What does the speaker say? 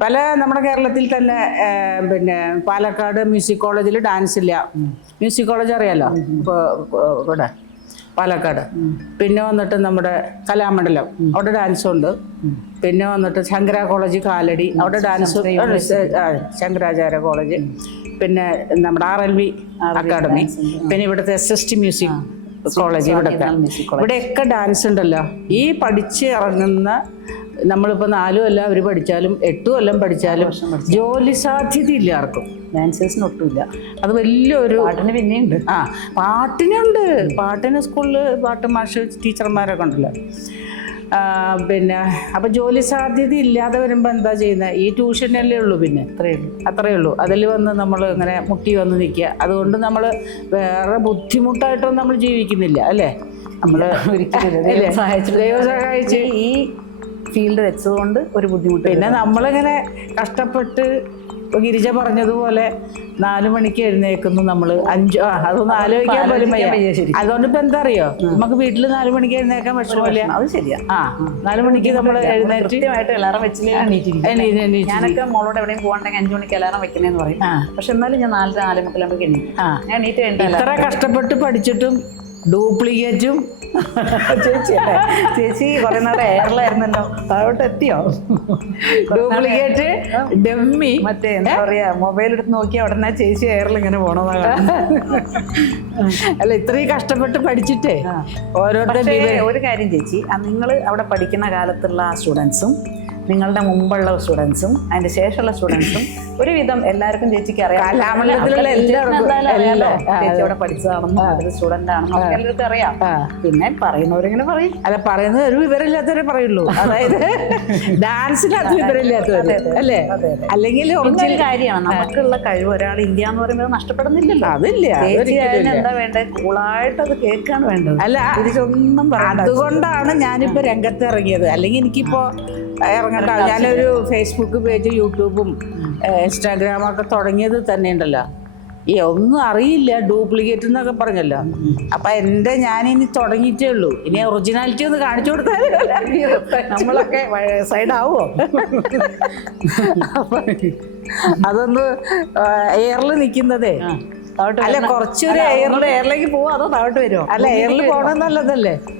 പല നമ്മുടെ കേരളത്തിൽ തന്നെ പിന്നെ പാലക്കാട് മ്യൂസിക് കോളേജിൽ ഡാൻസ് ഇല്ല. മ്യൂസിക് കോളേജ് അറിയാലോ? ഇപ്പോൾ ഇവിടെ പാലക്കാട്. പിന്നെ വന്നിട്ട് നമ്മുടെ കലാമണ്ഡലം. അവിടെ ഡാൻസ് ഉണ്ട്. പിന്നെ വന്നിട്ട് ശങ്കര കോളേജ് കാലടി. അവിടെ ഡാൻസ് ശങ്കരാചാര്യ കോളേജ്. പിന്നെ നമ്മുടെ ആർ എൽ വി അക്കാഡമി പിന്നെ ഇവിടുത്തെ S S T music college ഇവിടുത്തെ ഇവിടെയൊക്കെ ഡാൻസ് ഉണ്ടല്ലോ. ഈ പഠിച്ച് ഇറങ്ങുന്ന നമ്മളിപ്പോൾ നാലും അല്ല അവർ പഠിച്ചാലും എട്ടും കൊല്ലം പഠിച്ചാലും ജോലി സാധ്യത ഇല്ല ആർക്കും. ഡാൻസേഴ്സിന് ഒട്ടുമില്ല. അത് വലിയൊരു പാട്ടിന് പിന്നെയുണ്ട്. ആ പാട്ടിനുണ്ട്. പാട്ടിന് സ്കൂളിൽ പാട്ട് മാഷ് ടീച്ചർമാരൊക്കെ ഉണ്ടല്ലോ. പിന്നെ അപ്പം ജോലി സാധ്യത ഇല്ലാതെ വരുമ്പോൾ എന്താ ചെയ്യുന്നത് ഈ ട്യൂഷനല്ലേ ഉള്ളൂ പിന്നെ. അത്രയേ ഉള്ളൂ. അത്രയേ ഉള്ളൂ. അതിൽ വന്ന് നമ്മൾ ഇങ്ങനെ മുട്ടി വന്ന് നിൽക്കുക. അതുകൊണ്ട് നമ്മൾ വേറെ ബുദ്ധിമുട്ടായിട്ടൊന്നും നമ്മൾ ജീവിക്കുന്നില്ല അല്ലേ? നമ്മൾ ഒരിക്കലും ദൈവം സഹായിച്ച്. ഈ ഫീൽഡ് വെച്ചതുകൊണ്ട് ഒരു ബുദ്ധിമുട്ട് പിന്നെ നമ്മളിങ്ങനെ കഷ്ടപ്പെട്ട് ഗിരിജ പറഞ്ഞതുപോലെ നാലു മണിക്ക് എഴുന്നേക്കുന്നു നമ്മൾ അഞ്ചു ആ അതൊന്നും ആലോചിക്കാൻ പോലും. അതുകൊണ്ട് ഇപ്പൊ എന്താ അറിയോ നമുക്ക് വീട്ടിൽ നാലു മണിക്ക് എഴുന്നേക്കാൻ വിഷമമില്ല അത് ശരിയാ. ആ നാലു മണിക്ക് നമ്മൾ എഴുന്നേറ്റ് അലാറം വെച്ചില്ലേ? ഞാനൊക്കെ മോളോട് എവിടെയും പോകണ്ടെങ്കിൽ അഞ്ചു മണിക്ക് അലാറം വെക്കണേന്ന് പറയും. പക്ഷെ എന്നാലും ഞാൻ നാലര നാല് മുക്കാലാകുമ്പോൾ എണീക്കും. ഞാൻ എണീറ്റ് ഇത്ര കഷ്ടപ്പെട്ട് പഠിച്ചിട്ടും ഡ്യൂപ്ലിക്കേറ്റും. ചേച്ചി ചേച്ചി കുറെ നാളെ എയറിലായിരുന്നല്ലോ. താഴോട്ട് എത്തിയോ? Duplicate dummy. മറ്റേ എന്താ പറയാ മൊബൈൽ എടുത്ത് നോക്കിയാൽ ഉടനെ ചേച്ചി എയറിൽ ഇങ്ങനെ പോണതാണ് അല്ല ഇത്രയും കഷ്ടപ്പെട്ട് പഠിച്ചിട്ടേ ഓരോരുത്തരും ഒരു കാര്യം ചേച്ചി നിങ്ങൾ അവിടെ പഠിക്കുന്ന കാലത്തുള്ള സ്റ്റുഡൻസും നിങ്ങളുടെ മുമ്പുള്ള സ്റ്റുഡൻസും അതിന്റെ ശേഷമുള്ള സ്റ്റുഡൻസും ഒരുവിധം എല്ലാവർക്കും ചേച്ചിക്ക് അറിയാം. കലാമണ്ഡലത്തിലുള്ള എല്ലാവർക്കും എന്തായാലും അറിയാലോ? എല്ലാ- ചേച്ചി പഠിച്ചതാണെന്നും സ്റ്റുഡന്റ് ആണെന്നും ഒക്കെ എല്ലാവർക്കും അറിയാം. പിന്നെ പറയുന്നവരിങ്ങനെ പറയും. അല്ല പറയുന്നത് ഒരു വിവരമില്ലാത്തവരെ പറയുള്ളൂ. അതായത് ഡാൻസിനകത്ത് വിവരമില്ലാത്തവര് അല്ലേ? അല്ലെങ്കിൽ ഒറിജിനൽ കാര്യമാണ് നമുക്കുള്ള കഴിവ് ഒരാൾ ഇന്ത്യ എന്ന് പറയുന്നത് നഷ്ടപ്പെടുന്നില്ലല്ലോ. അതില്ല എന്താ വേണ്ടത് കൂളായിട്ട് അത് കേൾക്കാണ് വേണ്ടത്. അല്ല തിരിച്ചൊന്നും അതുകൊണ്ടാണ് ഞാനിപ്പോ രംഗത്ത് ഇറങ്ങിയത്. അല്ലെങ്കിൽ എനിക്കിപ്പോ ഇറങ്ങണ്ട. ഞാനൊരു ഫേസ്ബുക്ക് പേജ് യൂട്യൂബും ഇൻസ്റ്റാഗ്രാമും ഒക്കെ തുടങ്ങിയത് തന്നെ ഉണ്ടല്ലോ ഈ ഒന്നും അറിയില്ല ഡ്യൂപ്ലിക്കേറ്റ് എന്നൊക്കെ പറഞ്ഞല്ലോ. അപ്പൊ എന്റെ ഞാനിനി തുടങ്ങിയിട്ടേ ഉള്ളൂ. ഇനി ഒറിജിനാലിറ്റി ഒന്ന് കാണിച്ചു കൊടുത്താൽ നമ്മളൊക്കെ സൈഡ് ആവുമോ അതൊന്ന് എയറിൽ നിൽക്കുന്നതേ അല്ല കുറച്ചൊരു എയറിൽ എയറിലേക്ക് പോവാ അതോ താഴോട്ട് വരുമോ അല്ല എയറിൽ പോകണം നല്ലതല്ലേ?